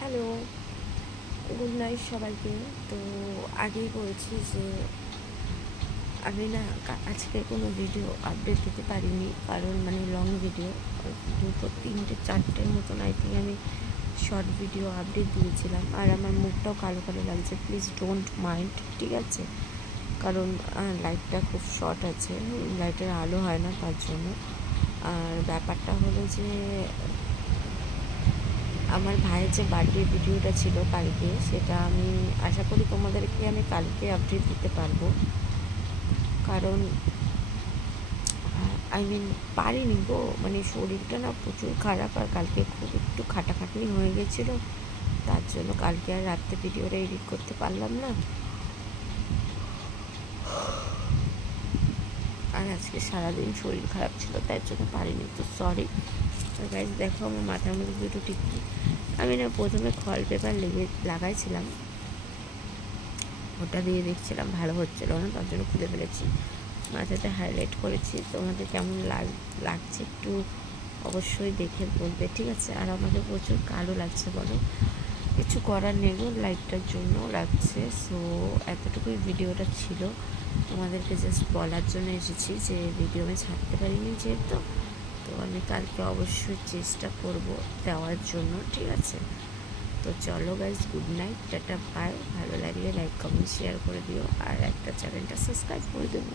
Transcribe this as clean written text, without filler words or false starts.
Hello, good night সবাইকে। তো আগেই বলছি যে আমি না আজকে কোনো ভিডিও আপডেট দিতে পারিনি, কারণ লং ভিডিও 2-3-4টের মতন আই থিঙ্ক আমি শর্ট ভিডিও আপডেট দিয়েছিলাম। আর আমার মুখটাও কালো কালো লাগছে, প্লিজ ডোন্ট মাইন্ড, ঠিক আছে? কারণ লাইটটা খুব শর্ট আছে, লাইটের আলো হয় না তার জন্য। আর ব্যাপারটা হলো যে আমার ভাইয়ের যে বার্থডে ভিডিওটা ছিল কালকে, সেটা আমি আশা করি তোমাদেরকে আমি কালকে আপডেট দিতে পারবো, কারণ পারিনি গো, শরীরটা না প্রচুর খারাপ। আর কালকে খুব একটু খাটাখাটনি হয়ে গেছিলো, তার জন্য কালকে আর রাত্রে ভিডিওটা এডিট করতে পারলাম না। আর আজকে সারাদিন শরীর খারাপ ছিল, তার জন্য পারিনি, তো সরি। আর গাইজ দেখো আমার মাথার মধ্যে দুটো টিকলি। আমি না প্রথমে খল পেপার লাগাইছিলাম, ওটা দিয়ে দেখছিলাম ভালো হচ্ছিলো না, তার জন্য খুলে ফেলেছি। মাথাতে হাইলাইট করেছি। তোমাদের কেমন লাগছে একটু অবশ্যই দেখে বলবে, ঠিক আছে? আর আমাকে প্রচুর কালো লাগছে, বলো কিছু করার নেই গো, লাইটটার জন্য লাগছে। সো এতটুকুই ভিডিওটা ছিল, তোমাদেরকে জাস্ট বলার জন্য এসেছি যে ভিডিও আমি ছাড়তে পারিনি যেহেতু। তো আমি কালকে অবশ্যই চেষ্টা করব দেওয়ার জন্য, ঠিক আছে? তো চলো guys, good night, ta-ta, bye. ভালো লাগলে লাইক কমেন্ট শেয়ার করে দিও, আর একটা চ্যানেলটা সাবস্ক্রাইব করে দেবো।